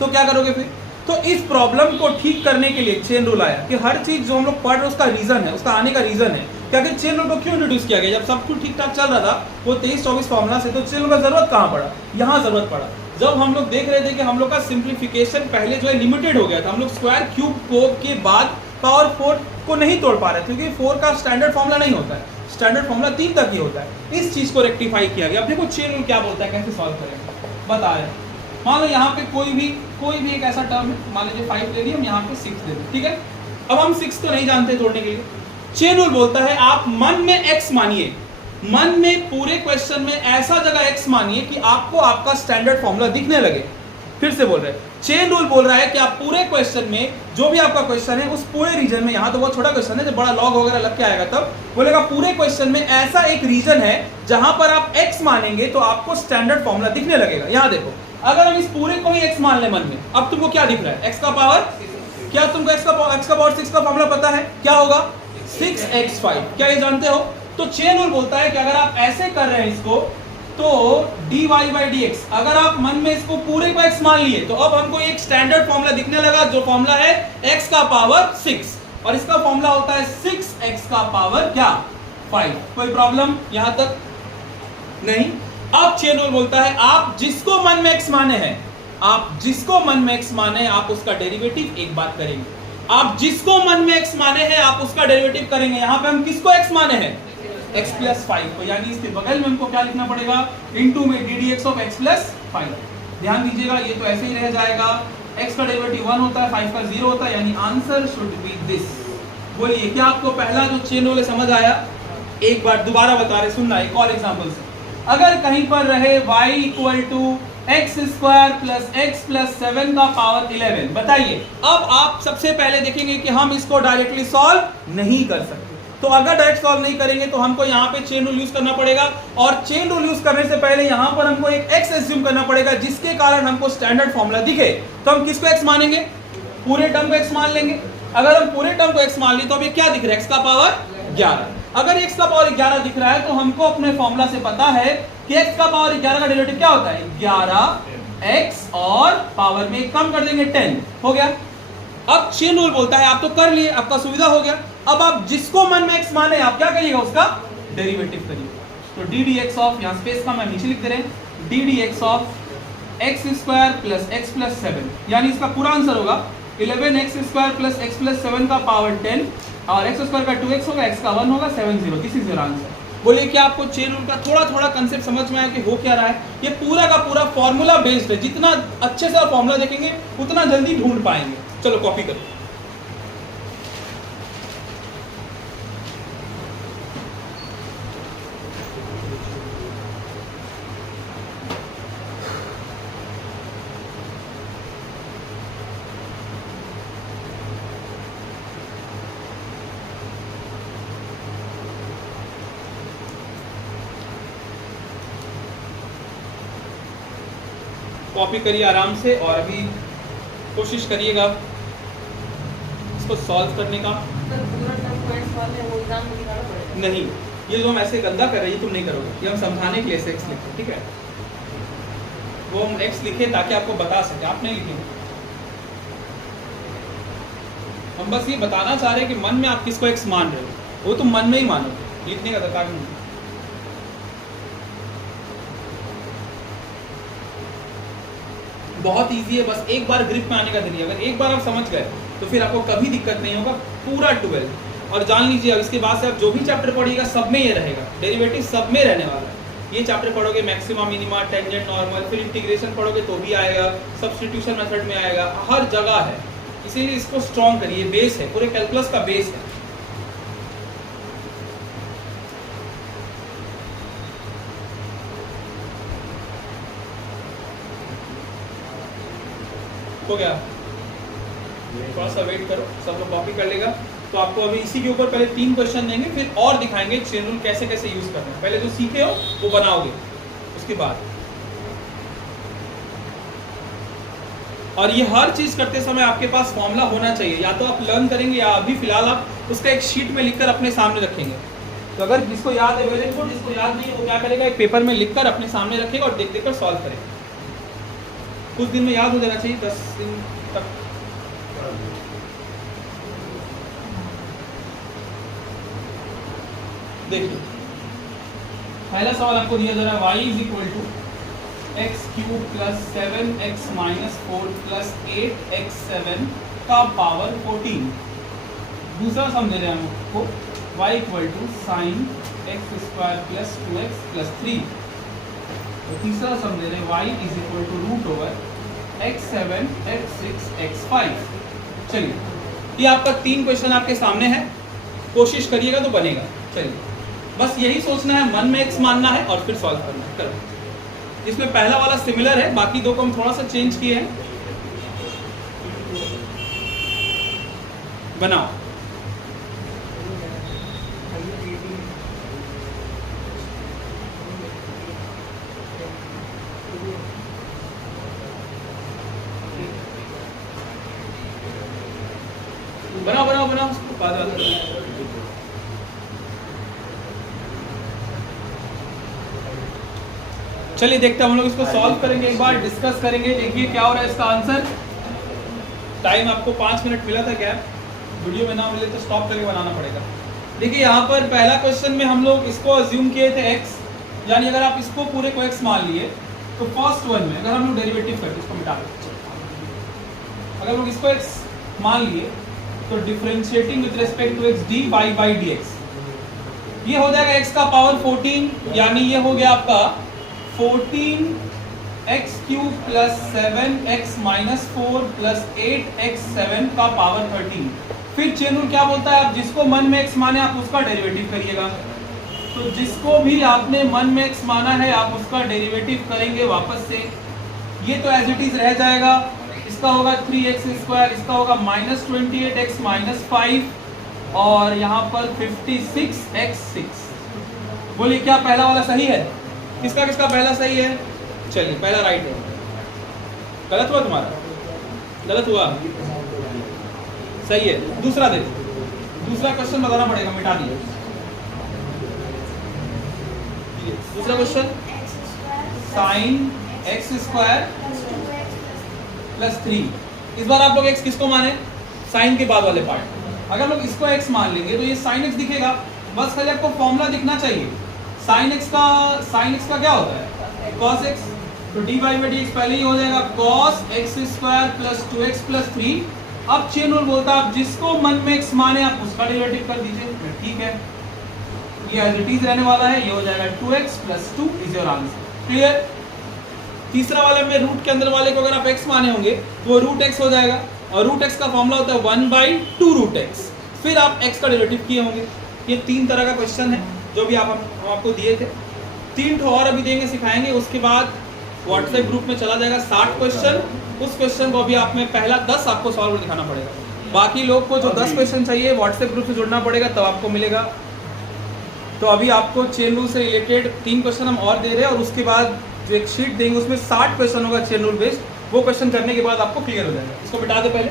तो क्या करोगे फिर? तो इस प्रॉब्लम को ठीक करने के लिए चेन रूल आया कि हर चीज जो हम लोग पढ़ रहे हैं उसका रीजन है, उसका आने का रीजन है। क्या कि चेन रूल को क्यों इंट्रोड्यूस किया गया? जब सब कुछ ठीक ठाक चल रहा था वो 23-24 फॉर्मूला से, तो चेन रूल का जरूरत कहाँ पड़ा? यहाँ जरूरत पड़ा जब हम लोग देख रहे थे कि हम लोग का सिंप्लीफिकेशन पहले जो है लिमिटेड हो गया था, हम लोग स्क्वायर क्यूब को के बाद पावर 4 को नहीं तोड़ पा रहे थे, क्योंकि 4 का स्टैंडर्ड फॉर्मूला नहीं होता है, स्टैंडर्ड फॉर्मूला 3 तक ही होता है। इस चीज को रेक्टिफाई किया गया। अब देखो चेन रूल क्या बोलता है, कैसे सॉल्व करेंगे बता रहे हैं। मान लो यहाँ पे कोई भी एक ऐसा टर्म है, मान लीजिए 5 ले लिया, हम यहाँ पे 6 ले लें, ठीक है। अब हम 6 तो नहीं जानते तोड़ने के लिए, चेन रूल बोलता है आप मन में x मानिए, मन में पूरे क्वेश्चन में ऐसा जगह x मानिए कि आपको आपका स्टैंडर्ड फॉर्मूला दिखने लगे। फिर से बोल रहे हैं, चेन रूल बोल रहा है कि आप पूरे क्वेश्चन में जो भी आपका क्वेश्चन है उस पूरे रीजन में, यहां तो बहुत छोटा क्वेश्चन है, जब बड़ा लॉग वगैरह लग के आएगा तब बोलेगा पूरे क्वेश्चन में ऐसा एक रीजन है जहां पर आप x मानेंगे तो आपको स्टैंडर्ड फॉर्मूला दिखने लगेगा। यहां देखो, अगर हम इस पूरे को ही x मान ले मन में, अब तुमको क्या दिख रहा है? x का पावर, क्या तुमको x का पावर 6 का फॉर्मूला पता है? क्या होगा? 6x5। क्या ये जानते हो? तो चेन रूल बोलता है कि अगर आप ऐसे कर रहे हैं इसको तो dy by dx, अगर आप मन में इसको पूरे को x मान लिए तो अब हमको एक स्टैंडर्ड फॉर्मूला दिखने लगा जो फॉर्मूला है x का पावर 6 और इसका फॉर्मूला होता है 6x का पावर क्या? 5। कोई प्रॉब्लम यहां तक? नहीं। अब चेन रूल बोलता है आप जिसको मन में x माने हैं, आप जिसको मन में x माने हैं आप उसका डेरिवेटिव एक बात करेंगे, आप जिसको मन में x माने हैं आप उसका डेरिवेटिव करेंगे। यहां पे हम किसको x माने हैं? x प्लस 5 को, यानी इसके बगल में हमको क्या लिखना पड़ेगा? इनटू में ddx ऑफ x प्लस 5। ध्यान दीजिएगा ये तो ऐसे ही रह जाएगा, x का डेरिवेटिव 1 होता है, 5 का 0 होता है, यानी आंसर शुड बी दिस। बोलिए क्या आपको पहला जो चेन रूल समझ आया? एक बार दोबारा बता रहे, सुनना एक और एग्जांपल से। अगर कहीं पर रहे y equal to x square plus x plus 7 का पावर 11, बताइए अब आप सबसे पहले देखेंगे कि हम इसको डायरेक्टली सॉल्व नहीं कर सकते। तो अगर डायरेक्ट सॉल्व नहीं करेंगे तो हमको यहाँ पे चेन रूल यूज करना पड़ेगा, और चेन रूल यूज करने से पहले यहाँ पर हमको एक x एज्यूम करना पड़ेगा जिसके कारण हमको स्टैंडर्ड फॉर्मूला दिखे। तो हम किसको x मानेंगे? पूरे टर्म को x मान लेंगे। अगर हम पूरे टर्म को x मान ली तो अभी क्या दिख रहा है? x का पावर 11। अगर x का पावर 11 दिख रहा है तो हमको अपने फॉर्मूला से पता है कि x का पावर 11 का डेरिवेटिव क्या होता है? 11x और पावर में कम कर देंगे 10, हो गया। अब चेन रूल बोलता है आप तो कर लिए, आपका सुविधा हो गया। अब आप जिसको मन में x माने आप क्या करिएगा? उसका डेरिवेटिव करिए। तो ddx ऑफ, यहाँ स्पेस का मैं नीचे लिख दे रहे हैं, ddx of x square plus x plus 7, यानी इसका पूरा आंसर होगा 11x square plus x plus 7 का पावर 10 और एक्स स्क्वायर का 2x होगा, x का 1 होगा, 70। This is your answer. बोलिए क्या आपको चेन रूल का थोड़ा थोड़ा कंसेप्ट समझ में आया कि हो क्या रहा है? ये पूरा का पूरा फॉर्मूला बेस्ड है, जितना अच्छे से फॉर्मूला देखेंगे उतना जल्दी ढूंढ पाएंगे। चलो कॉपी करो। कॉपी करिए आराम से और अभी कोशिश करिएगा इसको सॉल्व करने का। नहीं, ये जो हम ऐसे गंदा कर रहे हैं तुम नहीं करोगे, ये हम समझाने के लिए एक्स लिखे, ठीक है? वो हम एक्स लिखे ताकि आपको बता सके, आप नहीं लिखेंगे। हम बस ये बताना चाह रहे हैं कि मन में आप किसको एक्स मान रहे हो, वो तुम मन में ही मानो, लिखने का दरकार नहीं। बहुत इजी है, बस एक बार ग्रिप में आने का जरिए, अगर एक बार आप समझ गए तो फिर आपको कभी दिक्कत नहीं होगा पूरा 12। और जान लीजिए अब इसके बाद से आप जो भी चैप्टर पढ़िएगा सब में ये रहेगा, डेरिवेटिव सब में रहने वाला है। ये चैप्टर पढ़ोगे मैक्सिमा मिनिमा टेंजेंट नॉर्मल, फिर इंटीग्रेशन पढ़ोगे तो भी आएगा, सब्स्टिट्यूशन मेथड में आएगा, हर जगह है। इसीलिए इसको स्ट्रॉन्ग करिए, बेस है, पूरे कैलकुलस का बेस है। हो गया? थोड़ा सा वेट करो, सब लोग कॉपी कर लेगा। तो आपको अभी इसी के ऊपर पहले 3 क्वेश्चन देंगे, फिर और दिखाएंगे चेन रूल कैसे कैसे यूज करना है। पहले जो सीखे हो वो बनाओगे उसके बाद। और ये हर चीज करते समय आपके पास फॉर्मूला होना चाहिए, या तो आप लर्न करेंगे या अभी फिलहाल आप उसका एक शीट में लिखकर अपने सामने रखेंगे। तो अगर जिसको याद है वेरी गुड, जिसको याद नहीं है वो क्या करेगा, एक पेपर में लिखकर अपने सामने रखेगा और देख देख कर सॉल्व करेगा। कुछ दिन में याद हो जाना चाहिए, 10 दिन तक। देखिए पहला सवाल आपको दिया जा रहा है y is equal to x cube plus 7x minus 4 plus 8x7 का पावर 14। दूसरा सम दे रहे हैं हमको y equal to sine x square plus 2x plus 3। तो तीसरा सम दे रहे हैं y is equal to root over x7 x6 x5। चलिए ये आपका 3 क्वेश्चन आपके सामने है। कोशिश करिएगा तो बनेगा। चलिए बस यही सोचना है, मन में x मानना है और फिर सॉल्व करना है। करो, इसमें पहला वाला सिमिलर है, बाकी दो को हम थोड़ा सा चेंज किए हैं। बनाओ। बनाओ बनाओ बनाओ, उसको बाद में। चलिए देखते हैं, हम लोग इसको सॉल्व करेंगे, एक बार डिस्कस करेंगे। देखिए क्या हो रहा है इसका आंसर। टाइम आपको 5 मिनट मिला था क्या? वीडियो में ना मिले तो स्टॉप करके बनाना पड़ेगा। देखिए यहाँ पर पहला क्वेश्चन में हम लोग इसको अज्यूम किए थे x, यानी अगर आप इसको पूरे को x मान लिए तो फर्स्ट वन में अगर हम लोग डेरिवेटिव करते, इसको मिटा देते, अगर हम लोग इसको x मान लिए तो differentiating with respect to x dy by dx, ये हो जाएगा x का पावर 14, यानी ये हो गया आपका 14x cube plus 7x minus 4 plus 8x 7 का पावर 13। फिर चेन रूल क्या बोलता है, आप जिसको मन में x माने आप उसका डेरिवेटिव करिएगा। तो जिसको भी आपने मन में x माना है आप उसका डेरिवेटिव करेंगे वापस से। ये तो एज इट इज रह जाएगा, इसका होगा 3x स्क्वायर, इसका होगा माइनस 28x माइनस 5 और यहाँ पर 56x6। बोलिए क्या पहला वाला सही है? किसका किसका पहला सही है? चलिए पहला राइट है। गलत हुआ तुम्हारा? गलत हुआ, सही है। दूसरा देखो, दूसरा क्वेश्चन बताना पड़ेगा, मिटा दिए। दूसरा question sign x square plus 3। इस बार आप लोग x किसको माने? साइन के बाद वाले पार्ट। अगर लोग इसको x मान लेंगे तो ये साइन x दिखेगा, बस खाली आपको फॉर्मूला दिखना चाहिए। साइन x का क्या होता है? cos x, तो dy बाई dx पहले ही हो जाएगा cos x square plus 2x plus 3। अब चेन रूल बोलता है आप जिसको मन में x माने आप उसका डेरिवेटिव कर दीजिए। ठीक है, ये एज इट इज रहने वाला है, ये हो जाएगा 2x plus 2 is your answer. Clear? तीसरा वाले में रूट के अंदर वाले को अगर आप x माने होंगे तो वो रूट x हो जाएगा, और रूट x का फॉर्मूला होता है 1/2 रूट x। फिर आप x का डेरिवेटिव किए होंगे। ये 3 तरह का क्वेश्चन है जो भी हम आपको दिए थे। 3 ठो और अभी देंगे, सिखाएंगे, उसके बाद व्हाट्सएप ग्रुप में चला जाएगा 60 क्वेश्चन। उस क्वेश्चन को अभी आप में पहला 10 आपको सॉल्व कर दिखाना पड़ेगा। बाकी लोग को जो 10 क्वेश्चन चाहिए व्हाट्सएप ग्रुप से जुड़ना पड़ेगा, तब आपको मिलेगा। तो अभी आपको चेन रूल से रिलेटेड 3 क्वेश्चन हम और दे रहे हैं, और उसके बाद जो एक शीट देंगे उसमें 60 क्वेश्चन होगा चेन रूल बेस्ड। वो क्वेश्चन करने के बाद आपको क्लियर हो जाएगा। इसको बिटा दो पहले,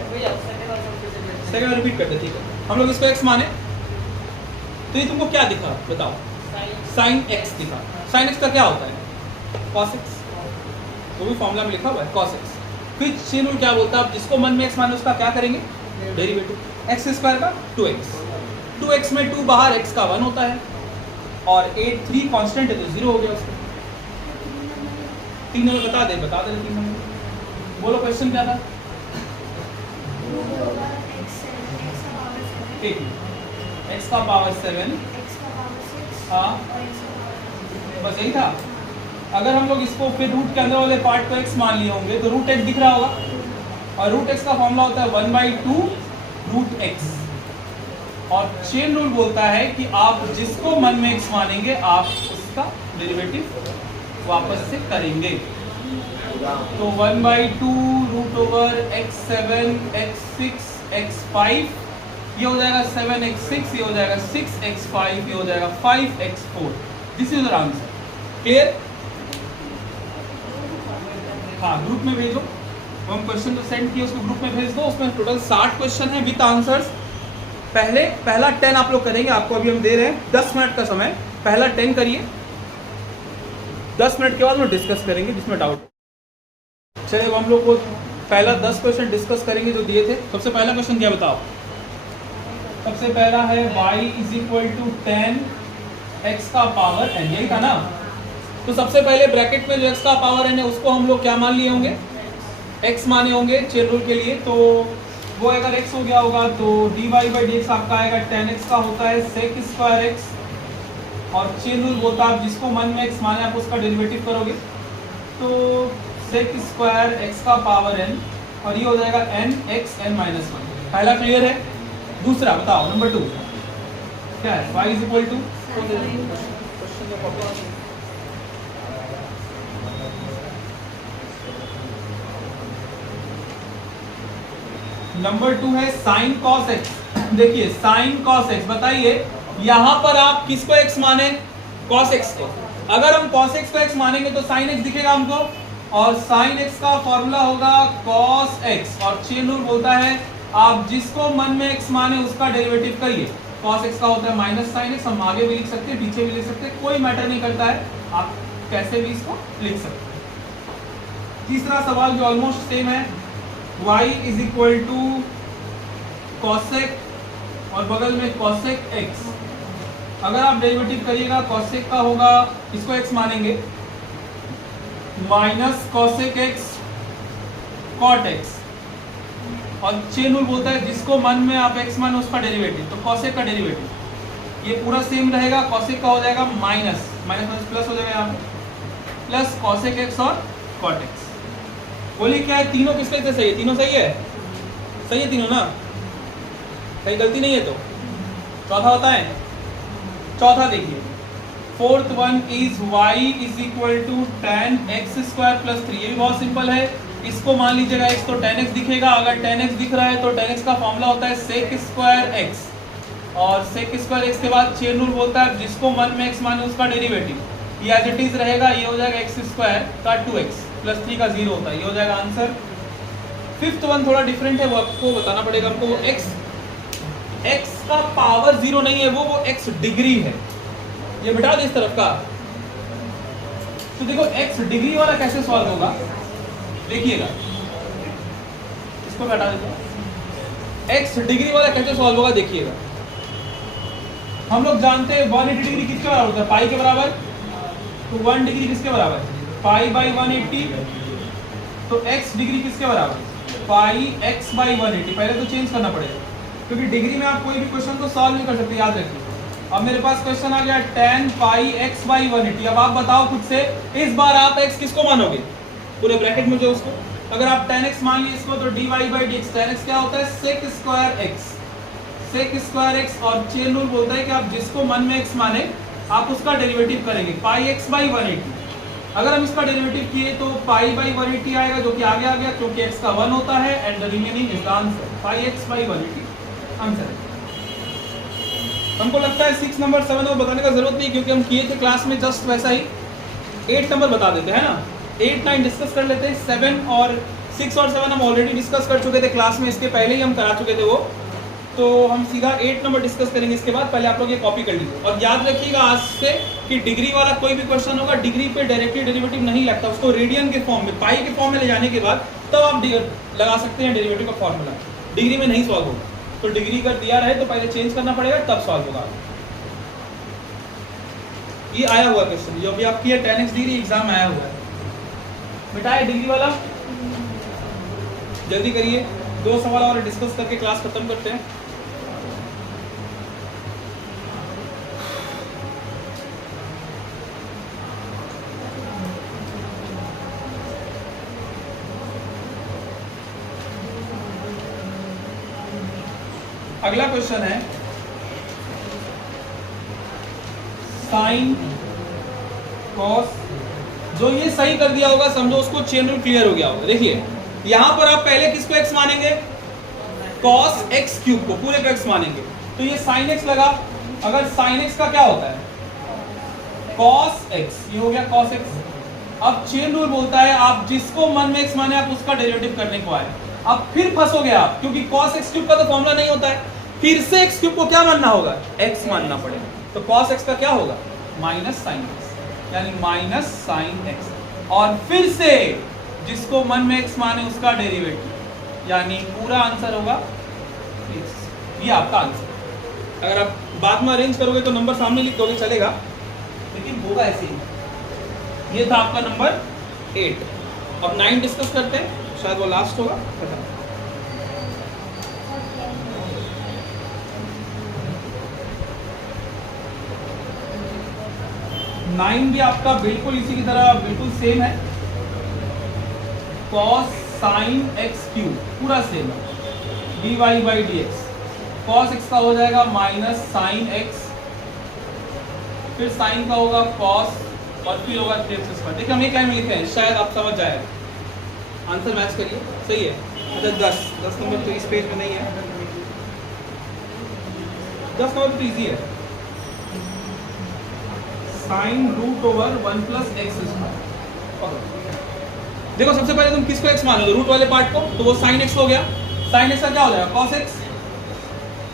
सेकंड रिपीट करते। ठीक है, हम लोग इसको x माने तो ये तुमको क्या दिखा बताओ? साइन x दिखा। साइन x का क्या होता है? cos x, वो भी फॉर्मूला में लिखा हुआ है cos x। फिर चेन रूल क्या बोलता है, आप जिसको मन में x माने उसका क्या करेंगे? डेरिवेटिव। x स्क्वायर का 2x, 2x में 2 बाहर, x का 1 होता है, और 8 3 कांस्टेंट है तो 0 हो गया उसका। 3 नंबर बता दे 3 नंबर। बोलो क्वेश्चन क्या था? ठीक, x का पावर 7, हाँ बस यही था। अगर हम लोग इसको फिर रूट के अंदर वाले पार्ट को x मान लिए होंगे तो रूट x दिख रहा होगा, और रूट x का फॉर्मूला होता है 1/2 रूट x। और चेन रूल बोलता है कि आप जिसको मन में x मानेंगे आप उसका डेरिवेटिव वापस से करेंगे। तो 1/2 root over x7 x6 x5, ये हो जाएगा 7x6, ये हो जाएगा 6x5, ये हो जाएगा 5x4। This is your answer. Clear? हाँ, ग्रुप में भेजो। हम क्वेश्चन जो सेंड किए उसको ग्रुप में भेज दो। उसमें टोटल 60 क्वेश्चन है विद आंसर्स। पहला 10 आप लोग करेंगे, आपको अभी हम दे रहे हैं 10 मिनट का समय। पहला 10 करिए, 10 मिनट के बाद हम डिस्कस करेंगे जिसमें डाउट। चलिए हम लोग को पहला 10 क्वेश्चन डिस्कस करेंगे जो दिए थे। सबसे पहला क्वेश्चन क्या बताओ? सबसे पहला है y is equal to 10 x का पावर n, यही था ना? तो सबसे पहले ब्रैकेट में जो x का पावर n है उसको हम लोग क्या मान लिए होंगे? x माने होंगे चेन रूल के लिए। तो वो अगर x हो गया होगा तो dy बाई dx आपका आएगा 10x का होता है sec स्क्वायर x, और चेन रूल बोलता है आप जिसको मन में x माने आप उसका डेरिवेटिव करोगे। तो sec स्क्वायर x का पावर n, और ये हो जाएगा n x n माइनस 1। पहला क्लियर है? दूसरा बताओ, नंबर 2। क्या है y is equal to number 2 है साइन कॉस एक्स। देखिए साइन कॉस एक्स, बताइए यहां पर आप किसको x माने, कॉस एक्स को। अगर हम कॉस एक्स को x मानेंगे तो साइन एक्स दिखेगा हमको, और साइन एक्स का फॉर्मूला होगा कॉस एक्स, और चेन रूल बोलता है आप जिसको मन में x माने उसका डेरिवेटिव करिए। कॉस एक्स का होता है माइनस साइन एक्स, हम आगे भी लिख सकते हैं पीछे भी लिख सकते हैं, कोई मैटर नहीं करता है, आप कैसे भी इसको लिख सकते हैं। तीसरा सवाल जो ऑलमोस्ट सेम है, y is equal to cosec और बगल में कॉसेक x। अगर आप डेरिवेटिव करिएगा कॉसेक का होगा, इसको x मानेंगे, minus cosec x cot x, और चेन रूल बोलता है जिसको मन में आप x माने उसका डेरिवेटिव, तो कॉसेक का डेरिवेटिव ये पूरा सेम रहेगा, कॉसेक का हो जाएगा माइनस माइनस प्लस हो जाएगा यहाँ पे, प्लस कॉसेक x और कॉट x। बोलिए क्या है, तीनों किसके लिए सही है, तीनों सही है, सही है तीनों ना, कहीं गलती नहीं है तो चौथा होता है। चौथा देखिए, fourth one is y is equal to tan x square plus 3। ये भी बहुत सिंपल है, इसको मान लीजिएगा x तो tan x दिखेगा, अगर tan x दिख रहा है तो tan x का फॉर्मूला होता है sec स्क्वायर x, और sec स्क्वायर x के बाद चेन रूल बोलता है जिसको मन में x माने उसका डेरिवेटिव, ये एज इट इज रहेगा, ये हो जाएगा x स्क्वायर का 2x प्लस 3 का 0 होता है, ये हो जाएगा आंसर। फिफ्थ वन थोड़ा डिफरेंट है, वो आपको बताना पड़ेगा हमको, वो x का पावर 0 नहीं है, वो x डिग्री है, ये बिठा दे इस तरफ का। तो देखो x डिग्री वाला कैसे सॉल्व होगा, देखिएगा इसको हटा देते हैं, x डिग्री वाला कैसे सॉल्व होगा देखिएगा। हम लोग जानते हैं 180 डिग्री किसके बराबर होता है, पाई के बराबर, तो 1 डिग्री किसके बराबर है, पाई बाई 180, तो x डिग्री किसके बराबर, पाई x बाई 180। पहले तो चेंज करना पड़ेगा क्योंकि डिग्री में आप कोई भी क्वेश्चन को सॉल्व नहीं कर सकते, याद रखिए। अब मेरे पास क्वेश्चन आ गया tan पाई x बाई 180। अब आप बताओ खुद से, इस बार आप x किसको मानोगे, पूरे ब्रैकेट में जो उसको, अगर आप tan x मान लिए इसको तो dy by dx, tan x क्या होता है sec square x, sec square x, और चेन रूल बोलता है कि आप जिसको मन में x माने आप उसका डेरिवेटिव करेंगे, पाई x बाई 180। अगर हम इसका डेरिवेटिव किए तो पाई बाई 180 आएगा, जो कि आगे आ गया क्योंकि x का 1 होता है, and the remaining is the answer, pi x by 180 answer. हमको लगता है 6 नंबर 7 नंबर बताने का जरूरत नहीं, क्योंकि हम किए थे क्लास में जस्ट वैसा ही। 8 नंबर बता देते हैं ना, 8 9 डिस्कस कर लेते हैं, 7 और 6 और 7 हम ऑलरेडी डिस्कस कर चुके थे क्लास में, इसके पहले ही हम करा चुके थे वो, तो हम सीधा 8 नंबर डिस्कस करेंगे इसके बाद। पहले आप लोग ये कॉपी कर लीजिए और याद रखिएगा आज से कि डिग्री वाला कोई भी क्वेश्चन होगा, डिग्री पे डायरेक्टली डेरिवेटिव नहीं लगता, उसको रेडियन के फॉर्म में, पाई के फॉर्म में ले जाने के बाद तब आप लगा सकते हैं डेरिवेटिव का फॉर्मूला, डिग्री में नहीं सॉल्व होगा। तो डिग्री कर दिया रहे तो पहले चेंज करना पड़ेगा तब सॉल्व होगा। ये आया हुआ क्वेश्चन जो भी आपकी है, tan x डिग्री एग्जाम आया हुआ है, मिटाए डिग्री वाला, जल्दी करिए, 2 सवाल और डिस्कस करके क्लास खत्म करते हैं। अगला क्वेश्चन है साइन कॉस, जो ये सही कर दिया होगा समझो उसको चेन रूल क्लियर हो गया होगा। देखिए यहां पर आप पहले किसको x मानेंगे, cos x क्यूब को पूरे को x मानेंगे, तो ये sin x लगा। अगर sin x का क्या होता है cos x, ये हो गया cos x। अब चेन रूल बोलता है आप जिसको मन में x माने आप उसका डेरिवेटिव करने को आए। अब फिर फंसोगे आप, क्योंकि cos x क्यूब का तो फॉर्मूला नहीं होता है, फिर से x क्यूब को क्या मानना होगा, x मानना पड़ेगा। तो cos x का क्या होगा माइनस sin x, यानी माइनस sin x, और फिर से जिसको मन में x माने उसका डेरिवेटिव, यानी पूरा आंसर होगा x। ये आपका आंसर। अगर आप बाद में अरेंज करोगे तो नंबर सामने लिख दोगे चलेगा, लेकिन होगा ऐसे ही। ये था आपका नंबर 8। अब 9 डिस्कस करते हैं, शायद वो लास्ट होगा। 9 भी आपका बिल्कुल इसी की तरह बिल्कुल सेम है, cos sin x क्यूब पूरा सेम है, dy by dx। cos x का हो जाएगा माइनस sin x फिर साइन का होगा कॉस और फिर होगा 3x स्क्वायर। देखिए हम एक लाइन में लिखे हैं, शायद आप समझ जाए। आंसर मैच करिए, सही है। अच्छा 10 नंबर तो इस पेज में नहीं है, 10 नंबर तो इजी है। Sine root over 1 plus x square. देखो सबसे पहले तुम किसको x मान लो, रूट वाले पार्ट को, तो वो साइन x हो गया। साइन x का क्या हो जाएगा, कॉस x।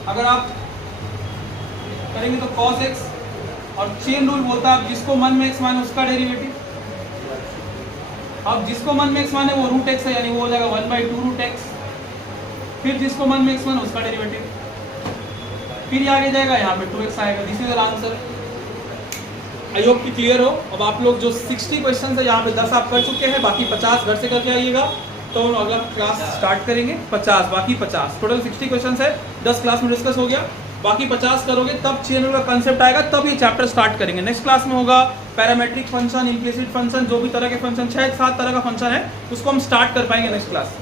अगर आप करेंगे तो कॉस x, और चेन रूल बोलता है आप जिसको मन में x माने उसका डेरिवेटिव। अब जिसको मन में x माने वो रूट x है, यानी वो हो जाएगा 1/2 रूट x। फिर जिसको मन में x माने उसका डेरिवेटिव, फिर ये आगे जाएगा, यहाँ पे 2x आएगा। This is the answer. I hope कि क्लियर हो। अब आप लोग जो 60 क्वेश्चन है यहाँ पे 10 आप कर चुके हैं, बाकी 50 घर से करके आइएगा, तो अगला क्लास स्टार्ट करेंगे। 50 बाकी 50 टोटल 60 क्वेश्चन है, 10 क्लास में डिस्कस हो गया। बाकी 50 करोगे तब चेन रूल का कंसेप्ट आएगा, तब ये चैप्टर स्टार्ट करेंगे। नेक्स्ट क्लास में होगा पैरामेट्रिक फंक्शन, इम्प्लिसिट फंक्शन, जो भी तरह के फंक्शन 6-7 तरह का फंक्शन है उसको हम स्टार्ट कर पाएंगे नेक्स्ट क्लास।